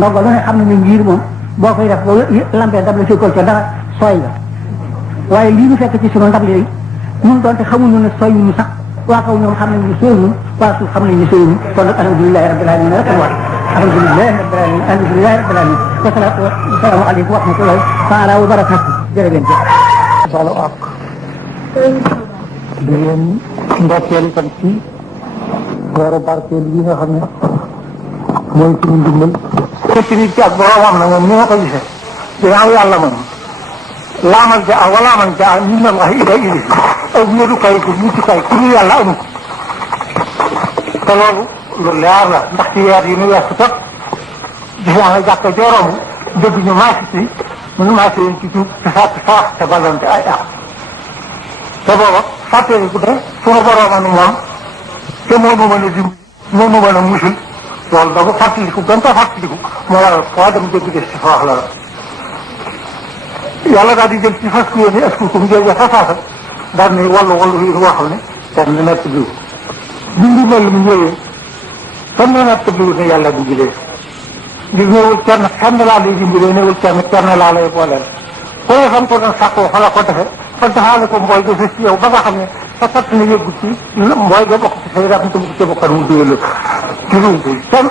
ndongo lu ne xam nañu ngir moom boo koy def boo lambee ndab la fekkoo ca dara sooy nga waaye lii ñu fekk ci sunu ndab léegi ñun doonte xamuñu ne sooy ñu sax waa kaw ñoom xam nañu ne sooy ñun waa suuf xam nañu ne sooy ñun kon nag alhamdulilahi rabbil alamin rek wax alhamdulilahi rabbil alamin alhamdulilahi rabbil alamin wasalaamu aleykum wa rahmatullahi taala wa barakatuh jërë ngeen jëf balu ak di leen ndokkeel itam ci weeru barkeel yi nga xam ne mooy suñu ndimbal fekk nit ci ak boroomam na moom ni ma ko gisee ginnaaw yàlla moom laamal ja wala man ja min allahi ila ili aw wéerukaay ko muccukaay ku dul yàlla amu ko te loolu lu leer la ndax ci weer yi nu weesu tot gis naa ne jàkka jooroomu dégg ñu maasi ci mënu maasi leen ci tuub te sàtt saax te ballante ay ak te booba fàttee ku de sunu boroomanu moom te moo nu mën a dimbali moo nu mën a musul loolu da ko fàttaliku gën ko fàttaliku moo waral foo dem dégg des ci fa wax la yàlla daal di jël ci fas yéene est-ce que ku mu jël fa saasa daal ni wallu yi boo xam ne kenn du nekk biir bi ngi mel mu ñëwee kenn du nekk biir ne yàlla bu jëlee ngir ñëwul kenn laa lay dimbalee ñëwul kenn laa lay booleel ko ne xam ko doon sàkkoo fa la ko defe fa defaale ko mbooy ga ci yow ba nga xam ne sa kat na yëggu ci mbooy ga bokk ci say raf mu ci bokkan mu dugalu ci ruutul kenn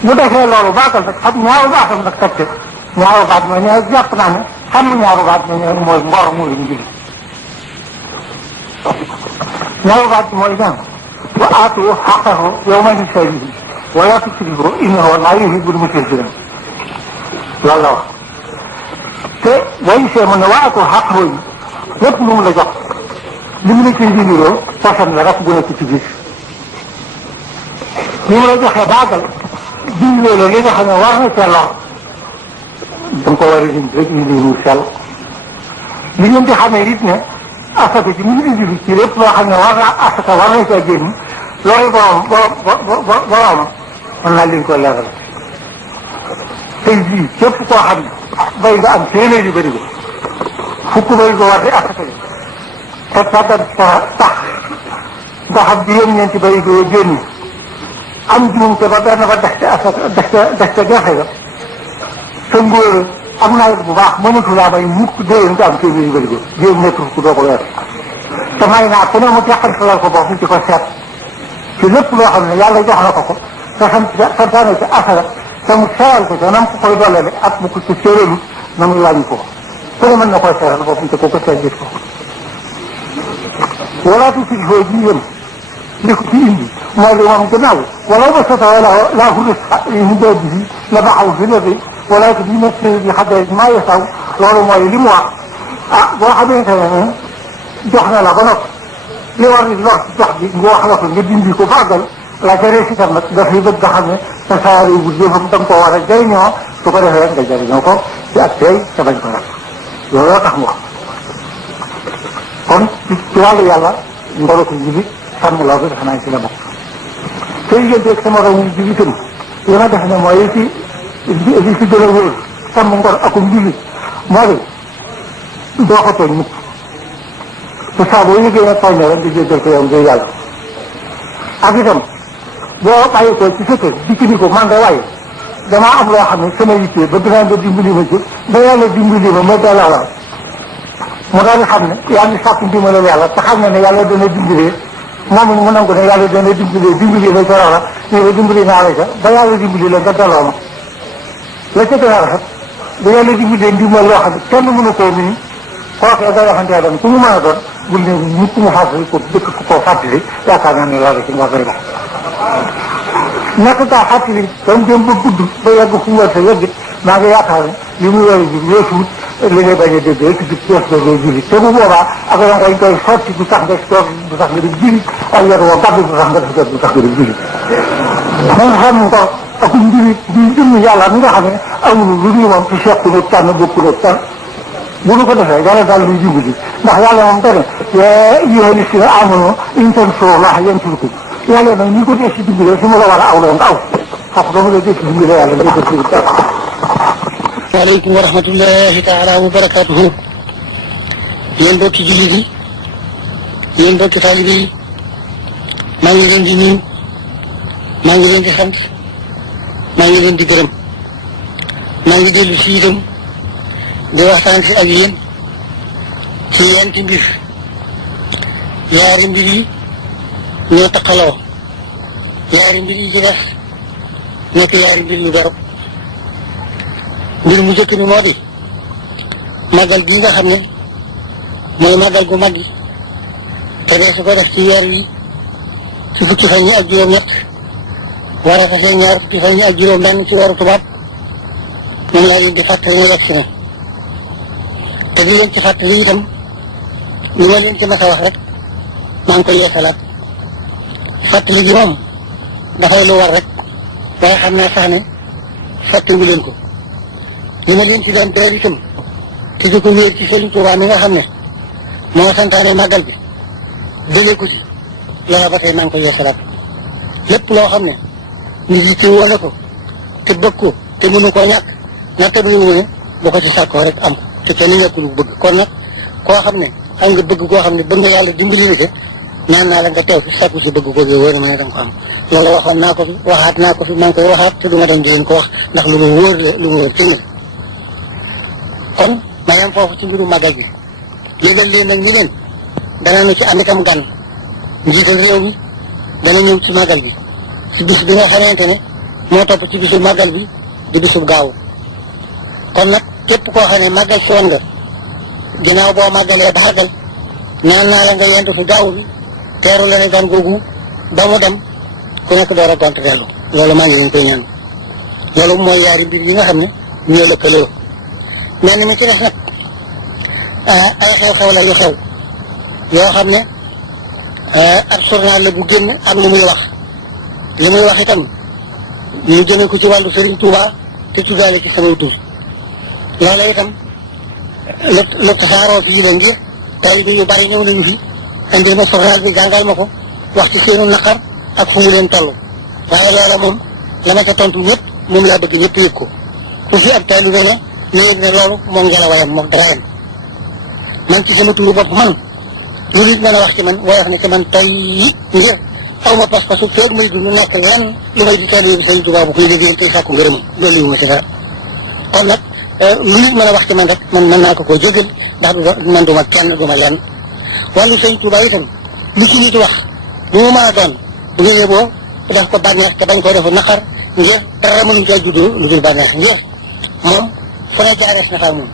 mu defee loolu baagal nag xam ñaaru baatam nag teg ñaaru baat mooy ne jàpp naa ne xam nga ñaaru baat mooy ngor mooy njëriñ ñaaru baat mooy ñaan wa aatu xaqahu yawma hisaadihi wala tusrifu innahu laa yuhibbul musrifin loolu la wax te boo gisee mu ne wa aatu xaqahu yi lépp lu mu la jox li mu la ci njëriñoo poson la rek bu nekk ci biir li mu la joxee baagal digle la li nga xam ne war na ca lor da nga ko war a indi rek indi lu sell li ngeen di xamee it ne asaka ci mu ngi indi ci lépp loo xam ne war na asaka war na caa génn loolu borom mën naa leen ko leeral tey jii képp koo xam ne bay nga am téeméer yu bëri ko fukk bay ko war di asaka yi te tàggat tax nga xam juróom-ñeenti bay ko génn am juumte ba benn ba des ca asaka des ca gerte ga sa ngóor am nawet bu baax mënatu laa bay mukk déwén nga am téeméer yu bëri ko jéem nekk fukk doo ko weer te may naa ku ne mu teqantalal ko bopp ci ko seet ci lépp loo xam ne yàlla jox na ko te santaane ci asaka te mu seeral ko te nam ko koy dollale ak mu ko ci séeralu na muy wàññi ko ku ne mën na koy seeral boppam te ko seet gis ko wala tusrifoo ji yëm li ko ci indi mooy li moom gannaaw wala ba sota wala laa hurus mu doo bi la baxaw fi léegi wala ko bi nekk bi xadee maa yesaw loolu mooy li mu wax boo xamante ne jox na la ba noppi li war ni lor ci jox bi nga wax la ko nga dindi ko bàggal la jëree si tam nag dafay bëgg nga xam ne sa saari bu jëfam da nga koo war a jëriñoo su ko defee nga jëriñoo ko ci ak tey te bañ ko def looloo tax mu wax kon ci wàllu yàlla ngoro ko jibi sàmm loo ko defe naa ci la bokk te yénteeg sama romu jibi tam li ma def ne mooy li ci gën a wóor sàmm ngor akum jibi moo di doo ko tooñ mukk te saa boo liggéey nag tooñ rek di jéggal ko yow ngay yàlla ak itam boo bàyyi ko ci sa kër dikk ni ko man de waaye damaa am loo xam ne sama yittee bëgg naa nga dimbali ma ci ba yàlla dimbali ma delloo la mu daal di xam ne yaa ngi sàkku ndimbalal yàlla te xam ne yàlla dana dimbalee moom mu nangu ne yàlla dana dimbali la ca loola ñu ne dimbali naa la ca ba yàlla dimbali la nga delloo ma la ca gën a rafet ba yàlla dimbalee ndimbal loo xam ne kenn mënu koo mini kooku nga waxantee doon ku mu mën a doon bul ne nit mu fàttali ko dëkk ku koo fàttali yaakaar naa ne loolu ci war lay dox nekk kaa fàttali comme dem ba gudd ba yegg fu mu war sa yegg maa ngi yaakaar ne li muy war a jub weesuut li ngay bañ a dégg rek ci kees ba ngay julli te bu boobaa ak da ngay koy sotti du tax nga toog du tax nga di julli ak yor woo gàddu du tax nga def du tax nga di julli man xam nga ak njuri di jëmm yàlla mi nga xam ne amul lu dul moom ci seq na tànn bokku na tànn bu nu ko defee yàlla daal luy dimbali ndax yàlla moom dane yaa ayyuhaa llaziina aamanuu in tansurullaaha yansurkum yàlla nag ni ko dee si dimbalee su ma la war a aw la nga aw foofu dama la dee si dimbalee yàlla nga ko si waaleykum wa rahmatullahi taala wa barakaatuhu yéen mbokki jullit yi yéen mbokki taalibe yi maa ngi leen di nuyu maa ngi leen di sant maa ngi leen di gërëm maa ngi dellu si itam di waxtaan si ak yéen ci yenti mbir yaari mbir yi ñoo taqaloo yaari mbir yi ci des nekk yaari mbir yu beru mbir mu njëkk mi moo di màggal gi nga xam ne mooy màggal gu mag gi te dee su ko def ci weer wi ci fukki fan yi ak juróom-ñett war a fase ñaar fukki fan yi ak juróom-benn ci weeru tubaab moom laa leen di fàttali ne yegg si na te di leen ci fàttali itam li ma leen ci mas a wax rek maa ngi koy yeesalaat fàttali gi moom dafay lu war rek waaye xam naa sax ne fàttaliwu leen ko li ma leen ci daan beral itam te di ko wéer ci Sëriñ Tuubaa mi nga xam ne moo santaane màggal bi déggee ko ci loola ba tey maa ngi koy yeesalaat lépp loo xam ne nit yi ci woone ko te bëgg ko te mënu koo ñàkk natta bi mu ne bu ko ci sàkkoo rek am te kenn ñàkkul bu bëgg kon nag koo xam ne xam nga bëgg koo xam ne bëgg nga yàlla dimbali na ca naan naa la nga teew fi sàkku si bëgg ko wóor na ma ne danga ko am loolu waxoon naa ko fi waxaat naa ko fi maa ngi koy waxaat te du ma dem di leen ko wax ndax lu ma wóor la lu ma wóor ci kon ma yem foofu ci mbiru màggal gi yëgal leen nag ñi leen dana nu ci am itam gan njiital réew mi dana ñëw ci màggal gi si bis bi nga xamante ne moo topp ci bisu màggal bi di bisu gaaw kon nag képp koo xam ne màggal si woon nga ginnaaw boo màggalee ba àggal ñaan naa la nga yendu fi gaaw bi teeru la ne gan googu ba mu dem ku nekk door a gont dellu loolu maa ngi leen koy ñaan loolu mooy yaari mbir yi nga xam ne ñoo lëkkaloo mel ni mi ci des nag ay xew-xew la yu xew yoo xam ne ab journal la bu génn ak lu muy wax li muy wax itam ñu jëmee ko ci wàllu Serigne Touba te tuddaale ci sama tur loola itam lu tasaaroo fii la ngir tey bi yu bari ñëw nañu fi indil ma journal bi jàngal ma ko wax ci seenu naqar ak fu mu leen toll waaye loola moom la ma ca tontu ñëpp moom laa bëgg ñëpp yëg ko ku fi ab taalibe ne ñu yëg ne loolu moom ngelawayam moom dara yem man ci sama turu bopp man lu nit mën a wax ci man woyof ne ci man tey ngir aw ma pas-pasu feeg may dund nekk lenn lu may di taalibe bi Sëriñ Tuubaa bu koy liggéeyal tey sàkku ngërëmam loolu yi ma ci dara kon nag lu nit mën a wax ci man rek man mën naa ko koo jógal ndax man du ma kenn du ma lenn wàllu Sëriñ Tuubaa itam lu ci nit wax bu mu mën a doon bu ngeen boo def ko bànneex te bañ koo defu naqar ngir dara mënuñ caa juddoo lu dul bànneex ngir moom fu ne jaarees na faa moom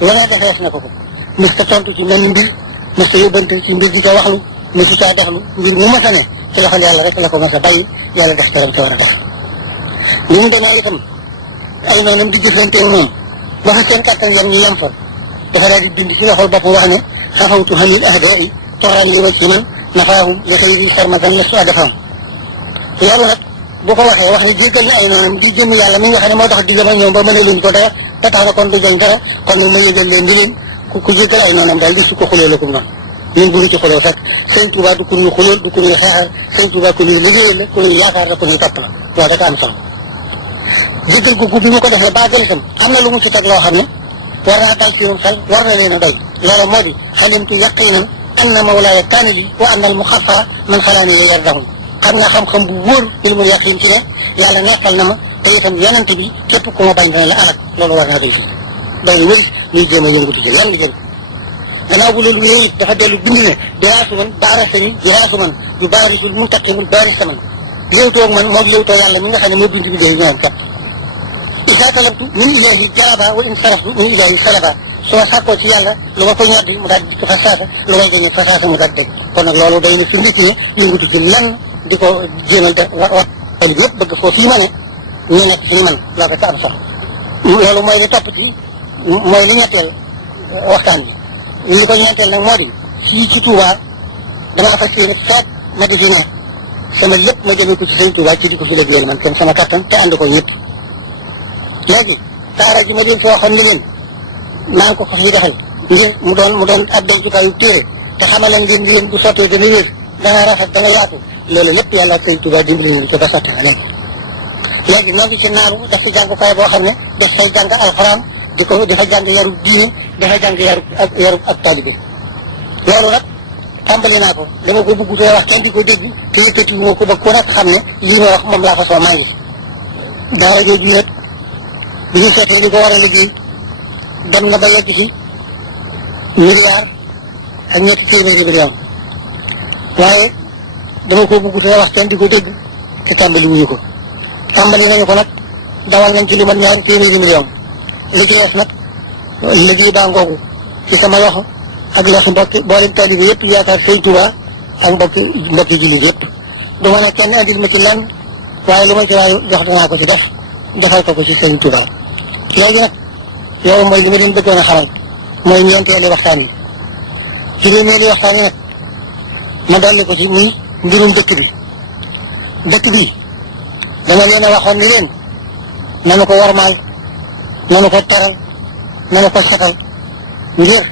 lu ne defees na ko mis ta tontu ci mel mbir mis ta yóbbante ci mbir di ca waxlu mis su caa deflu mbir mu mas a ne ci loxol yàlla rek la ko mas a bàyyi yàlla def ca lam ca war a def li mu demee itam ay noonam di jëflante moom ba fa seen kàttan yam ñu yem fa dafa daal di bind ci loxol boppam wax ne xafawtu hamil ahdaai torran li wacci man nafaahum li xëyri sarmatan la su adefam loolu nag bu ko waxee wax ne jéggal na ay noonam di jëm yàlla mi nga xam ne moo tax diggam ak ñoom ba mën a luñ ko dara ba tax na kon du jañ dara kon nag ma yëgal leen di leen ku jéggal ay noonam daal di su ko xulee la ko noonu ñun bu ñu ci xuloo fekk Sëñ Tuubaa du ku ñuy xulóol du ku ñuy xeexal Sëñ Tuubaa ku ñuy liggéeyal la ku ñuy yaakaar la ku ñuy topp la loolu rek am solo jéggal googu bi mu ko defee baagal itam am na lu mu ci teg loo xam ne war naa dal ci ñoom xel war na leen a doy loolu moo di xalimtu yaqinan anna mawlaaya kaana li wa anna al muxaffara man xalaani yardahum xam naa xam-xam bu wóor ilmul yaqin ci ne yàlla nekkal na ma te itam yonent bi képp ku ma bañ dana la alal loolu war naa doy fii doy wëri ñuy jéem a yëngatu ci yan ngi jëm gannaaw bu loolu yooyu dafa dellu bind ne diraasu man baarasani diraasu man yu baarisul muntaqimul baarisa man léewtoog man moom léewtoo yàlla mi nga xam ne moo bind bi day ñoom kat isa talabtu min ilahi jalaba wa in saraftu min ilahi salaba soo sàkkoo ci yàlla lu ma ko ñoddi mu daal di fa saasa lu may gañe fa saasa mu daal dégg kon nag loolu day na fi nit ne yëngatu ci lenn di ko jéemal def wax yëpp bëgg foofu yi ma ne ñu nekk ci man loolu rek am sax loolu mooy li topp ci mooy li ñetteel waxtaan bi li ko ñeenteel nag moo di fii ci Touba damaa fas yéene feet ma di fi ne sama lépp ma jëmee ko ci Sëñ Touba ci di ko fi liggéeyal man kenn sama kattan te ànd ko ñëpp léegi taara ji ma leen fi waxoon ni leen maa ngi ko fas yi defal ngir mu doon ab dencukaayu téere te xamaleen ngeen di leen bu sottee dana wér dana rafet dana yaatu loolu lépp yàlla ak Sëñ Tuubaa dimbali nañu ko ba sotti na léegi ñoo ngi ci naaru def ci jàngukaay boo xam ne daf fay jàng alxuraan dafa jàng yarub diine dafa jàng yarub ak taalibe loolu nag tàmbali naa ko dama ko bëgg tey wax kenn di ko dégg te yëkkati wu ma ko ba ku nekk xam ne lii ma wax moom laa fa soo maa ngi daara jooju nag bi ñu seetee li ko war a liggéey dem na ba yegg ci milliard ak ñetti téeméeri million waaye dama ko bëgg te wax kenn di ko dégg te tàmbali wuñu ko tàmbali nañu ko nag dawal nañ ci lu mat ñaari téeméeri million li ci des nag liggéey baa ngoogu ci sama loxo ak loxo mbokki boolem taalibe yëpp yaakaar Sëñ Tuubaa ak mbokki jullit yëpp du ma ne kenn andil ma ci lenn waaye lu ma ci waaye jox danaa ko ci def defal ko ci Sëñ Tuubaa léegi nag yow mooy li ma leen bëggoon a xamal mooy ñeenteeli waxtaan wi juróomeeli waxtaan wi nag ma dolli ko ci muy mbirum dëkk bi dama leen a waxoon ni leen nanu ko warmaal nanu ko teral nanu ko setal ngir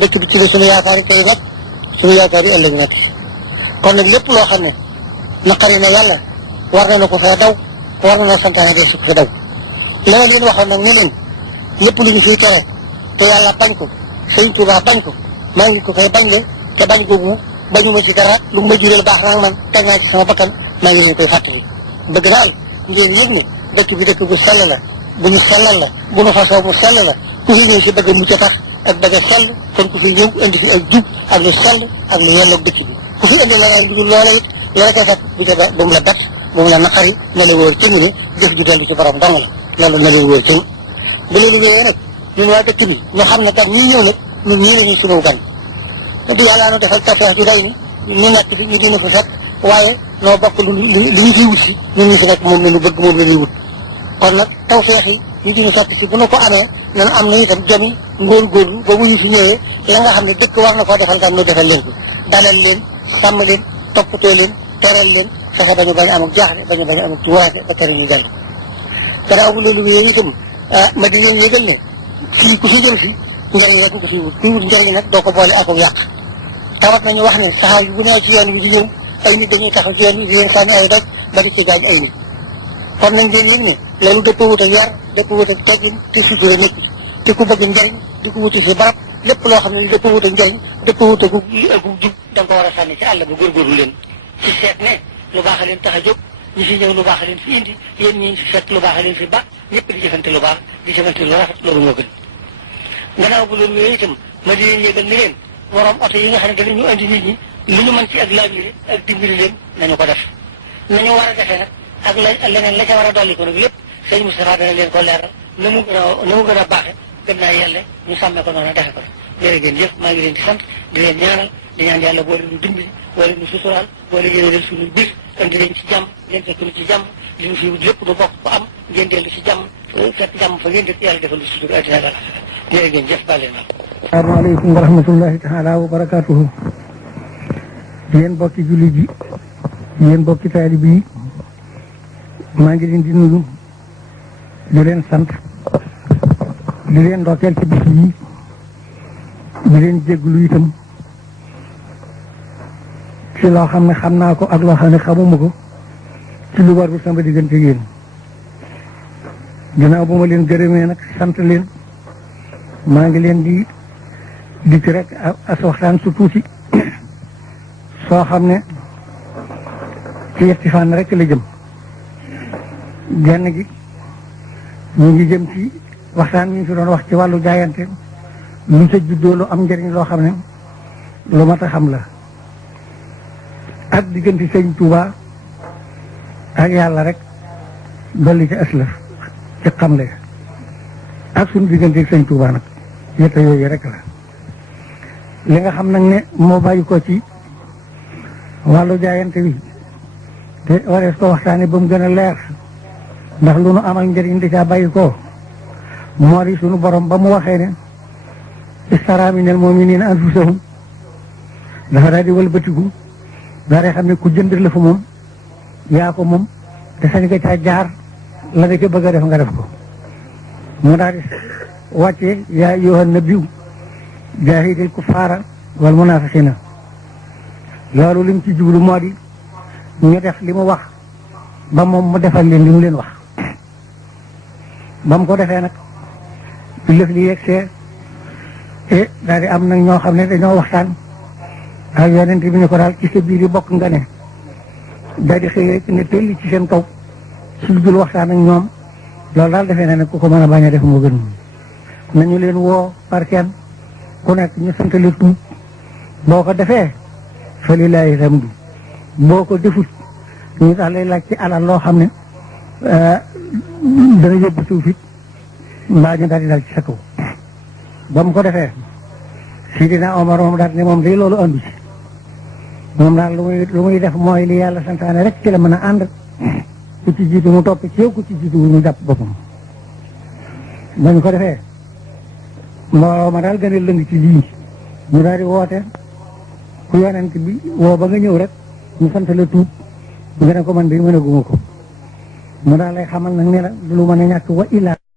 dëkk bi ci la suñu yaakaar yi tey nekk suñu yaakaar yi ëllëg nekk kon nag lépp loo xam ne naqari na yàlla war nañu ko fee daw war nañoo santaane de su ko daw la ma leen waxoon nag ni leen lépp lu ñu fiy tere te yàlla bañ ko Sëñ Tuubaa bañ ko maa ngi ko fay bañ le te bañ googu bañu ma ci dara lu ma jural baax na man teg naa ci sama bakkan maa ngi leen koy fàttali bëgg daal ngeen yëg ne dëkk bi dëkk bu sell la bu ñu sellal la bu ñu fasoo bu sell la ku fi ñëw si bëgg mucc tax ak bëgg a sell kon ku fi ñëw indi fi ak jub ak lu sell ak lu yelloog dëkk bi ku fi indi leneen lu dul loola it la ca fekk bu ca ba mu la bett ba mu la naqari na la wóor cëng ne jëf ju dellu ci borom dong la loolu na leen wóor cëng bu loolu wéyee nag ñun waa dëkk bi ñu xam ne kat ñii ñëw nag ñun ñii la ñuy sunu gan di yàlla nu defal tafeex ju day ni ñu nekk fi ñu dina ko fekk waaye noo bokk lu ñu ciy wut si ñun ñu fi nekk moom la ñu bëgg moom la ñuy wut kon nag tawfeex yi ñu dina fekk si bu nu ko amee nan am na itam jomi ngóorgóorlu ba bu ñu fi ñëwee la nga xam ne dëkk war na koo defal gan nu defal leen ko dalal leen sàmm leen toppatoo leen teral leen fexe ba ñu bañ a am ak jaaxle ba ñu bañ a am ak tuwaate ba tere ñu dellu gannaaw bu loolu wéyee itam ma di leen yëgal ne fii ku si jëm si njëriñ rek ko si wut kuy wut njëriñ nag doo ko boole ak yàq tawat nañu wax ne saxaar yi bu nee ci yoon wi di ñëw ay nit dañuy taxaw ci yoon wi di leen sànni ay doj ba di ci gaañ ay nit kon nañ leen yëg ne loolu dëpp wut ak yar dëpp wut ak teggin te sutura nekk te ku bëgg njëriñ di ko wuti si barab lépp loo xam ne dëpp wut ak njëriñ dëpp wut ak jub da nga ko war a sànni ci àll ba góorgóorlu leen ci seet ne lu baax a leen tax a jóg ñi fi ñëw lu baax a leen fi indi yéen ñi fi fekk lu baax a leen fi ba ñëpp di jëfante lu baax di jëfante lu rafet loolu moo gën gannaaw bu loolu yooyu itam ma di leen yëgal ni leen borom oto yi nga xam ne danañu indi nit ñi lu ñu mën ci ak laabire ak dimbali leen nañu ko def nañu war a defee nag ak leneen la ca war a dolli ko nag lépp sëñ Moustapha dana leen ko leeral na mu gën a baaxe gën naa yàlla ñu sàmme ko noonu defe ko jërë ngeen jëf maa ngi leen di sant di leen ñaanal di ñaan yàlla boole ñu dimbali boole ñu suturaal boole yéene leen suñu biir indi leen ci jàmm ngeen fekk ñu ci jàmm li ñu fi wut lépp du bokk ko am ngeen dellu ci jàmm fekk jàmm fa ngeen def yàlla defal lu sutur addina la jërë ngeen jëf baal leen asalaamaaleykum wa rahmatullahi taala wa barakaatuhu yéen bokki jullit yi yéen bokki taalib yi maa ngi leen di nuyu di leen sant di leen ndokkeel ci bis yi di leen jégglu itam ci loo xam ne xam naa ko ak loo xam ne xamuma ko ci lu warul sama diggante yéen ginnaaw bu ma leen gërëmee nag sant leen maa ngi leen di dikk rek as waxtaan su tuuti soo xam ne ci yetti fànn rek la jëm genn gi ñu ngi jëm ci waxtaan wi ñu fi doon wax ci wàllu jaayante lu ca juddoo lu am njëriñ loo xam ne lu mat a xam la ak diggante Sëñ Tuubaa ak yàlla rek dolli ci aslaf ci xamle ak suñu diggante Sëñ Tuubaa nag yetta yooyu rek la li nga xam nag ne moo bàyyi ko ci wàllu jaayante wi te warees ko waxtaane ba mu gën a leer ndax lu nu amal njëriñ di caa bàyyi ko moo di sunu borom ba mu waxee ne istara minal mu'minina anfusahum dafa daal di wëlbatiku daal di xam ne ku jënd la fa moom yaa ko moom te sañ nga caa jaar la nga ca bëgg a def nga def ko mu daal di wàccee yaa ayyuhan nabiyyu jaahidil kuffaara wal munaafiqiina loolu lim ci jublu moo di ñu def li mu wax ba moom mu defal leen li mu leen wax ba mu ko defee nag bi lëf li yegsee te daal di am nag ñoo xam ne dañoo waxtaan ak yonent bi ne ko daal ci sa biir yi bokk nga ne daal di xëy rek ne tëlli ci seen kaw si dul waxtaan ak ñoom loolu daal defee na ne ku ko mën a bañ a def moo gën nañu leen woo par kenn ku nekk ñu sant la tuub boo ko defee fa lillaahi hamdu boo ko defut ñu tax lay laaj ci alal loo xam ne dana yóbbu suuf it mbaa ñu daal di dal ci sa kaw ba mu ko defee Sidina Omar moom daal ne moom day loolu andu ci moom daal lu muy def mooy li yàlla santaane rek ci la mën a ànd ku ci jiitu mu topp ci yow ku ci jiitu mu jàpp boppam ba ñu ko defee mbooloo ma daal gën a lëng ci lii ñu daal di woote ku yonent bi woo ba nga ñëw rek ñu sant la tuub nga ne ko man de mën a guma ko mu daal lay xamal nag ne la lu mën a ñàkk wa illaa